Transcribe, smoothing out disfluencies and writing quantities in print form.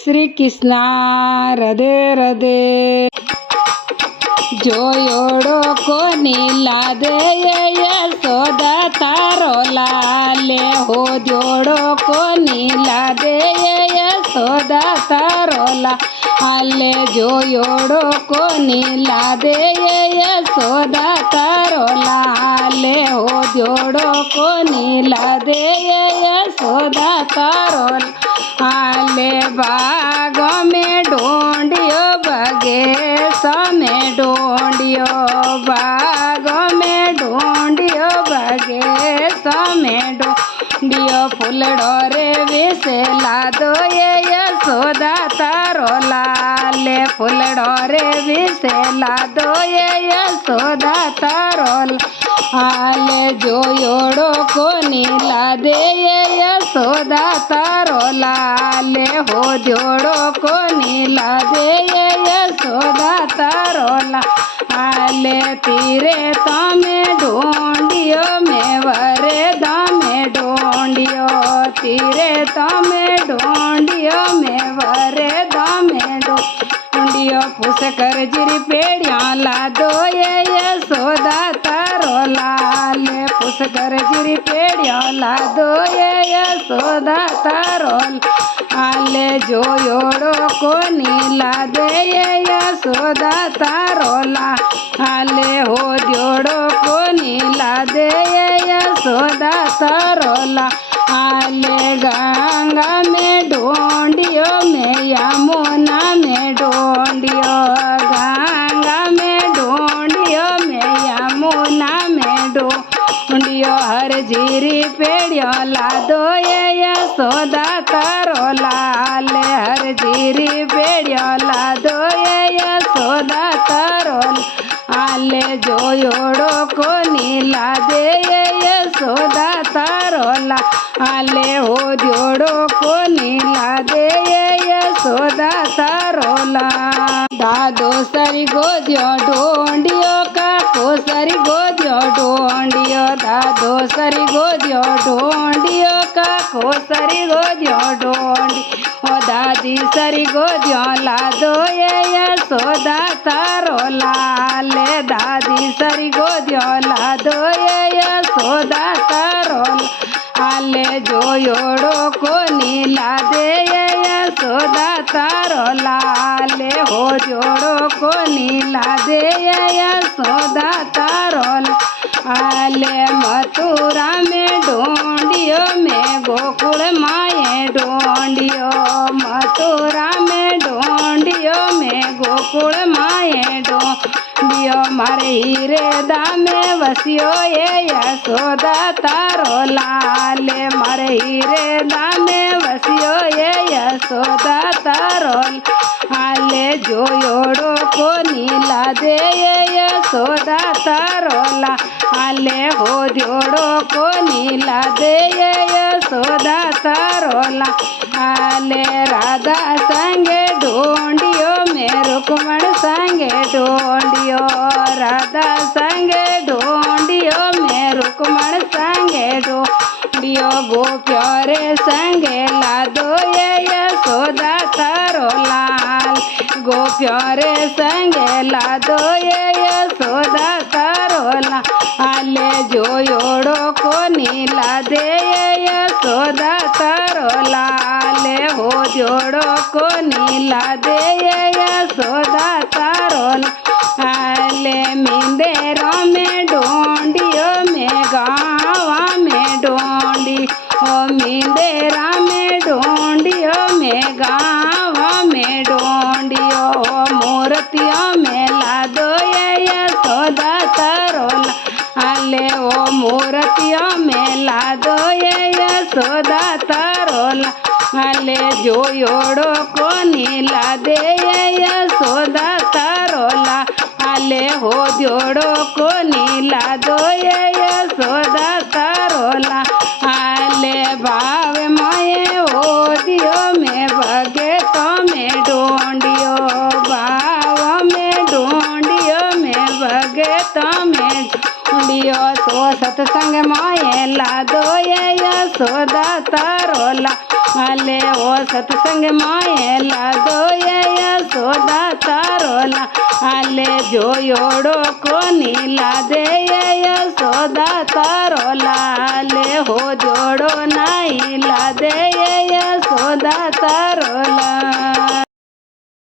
શ્રી કૃષ્ણ રાધે રાધે। જોયોડો કોની લાદે યશોદા તારો લાલે હો। જોડો કોની લાદે યશોદા તારો લાલે। જોયોડો કોની લાદે યશોદા તારો લાલે હો। જોડો કોની લાદે યશોદા તારો लाले। बाग में ढूंढियो बगे समय ढूंढियो। बाग में ढूंढियो बगे समय ढूंढियो। फूलड़ो रे विसे लादो यशोदा तारो लाले। फूलड़ो रे विसे लादो यशोदा तारो लाले। जोयोड़ो कोनी लादे यशोदा तारो लाले हो। जोड़ो कोनी लादे यशोदा तारो लाले। तीरे तमे ढूंढियो में वरे दामे ढूंढियो। तीरे तमे ढूंढियो में वरे दामे ढूंढियो। पुष्कर जिरी पेड़िया लादो यशोदा तारो लाले। पुष्कर जिरी पेड़िया लादो यशोदा तारो लाले। जोयोड़ो कोनी लादे यशोदा तारो लाले हो। जोड़ो कोनी लादे यशोदा तारो लाले। गंगा में ढूंढियो में यमुना में ढूंढियो। गंगा में ढूंढियो में यमुना में ढूंढियो। हर जीरी पेड़ियो लादो यशोदा तारो लाले। हर जीरी पेड़ियो लादो यशोदा तारो लाले। जोयोड़ो कोनी लादे यशोदा तारो लाले हो। जोड़ो कोनी लादे यशोदा तारो लाले। दादो सरी गोदियो ढूंढियो काको सरी गोदियो ढूंढियो। दादो सरी गोदियो ढूंढियो काको सरी गोदियो ढूंढियो। दादी सरी गोदियो लादो यशोदा तारो लाले। दादी सरी गोदियो लादो यशोदा तारो लाले। जोयोड़ो कोनी लादे यशोदा तारो लाले हो। जोड़ो कोनी लादे यशोदा तारो लाले। मथुरा में ढूंढियो में गोकुल माए ढूंढियो। मथुरा में ढूंढियो में गोकुल माए ढूंढियो। मारे हीरे दामे वसियो यशोदा तारो लाले। मारे हीरे दामे वसियो यशोदा तारो लाले। जोयोड़ो कोनी लादे यशोदा तारो लाले हो। जोड़ो कोनी लादे यशोदा तारो लाले। राधा संगे ढूंढियो में रुक्मण संगे ढूंढियो। राधा संगे ढूंढियो में रुक्मण संगे ढूंढियो। गोपियों रे संगे लादो यशोदा तारो लाल। गोपियों रे संगे लादो यशोदा तारो लाले। जोयोड़ो कोनी लादे यशोदा तारो लाले हो। जोड़ो कोनी लादे यशोदा तारो लाले। मिंदेरों में ढूंढियो में गाँव में ढूंढियो। मिंदेरा में ढूंढियो में गाँव में ढूंढियो। मूर्तियों में लादो यशोदा तारो लाले। ओ मूर्तियों में लादो यशोदा तारो लाले। जोयोड़ो कोनी लादे यशोदा तारो लाले हो। जोड़ो कोनी लादो यशोदा तारो लाले। भाव माए हो दियो में बगे तो में ढूंढियो। भाव में ढूंढियो में बगे तो में ढूंढियो। सो सत्संग माए लादो यशोदा तारो लाले। ओ सत्संग माए યશોદા તારો લાલે જોયોડો કોની લાદે યશોદા તારો લાલે હો જોડો નાઈ લાદે યશોદા તારો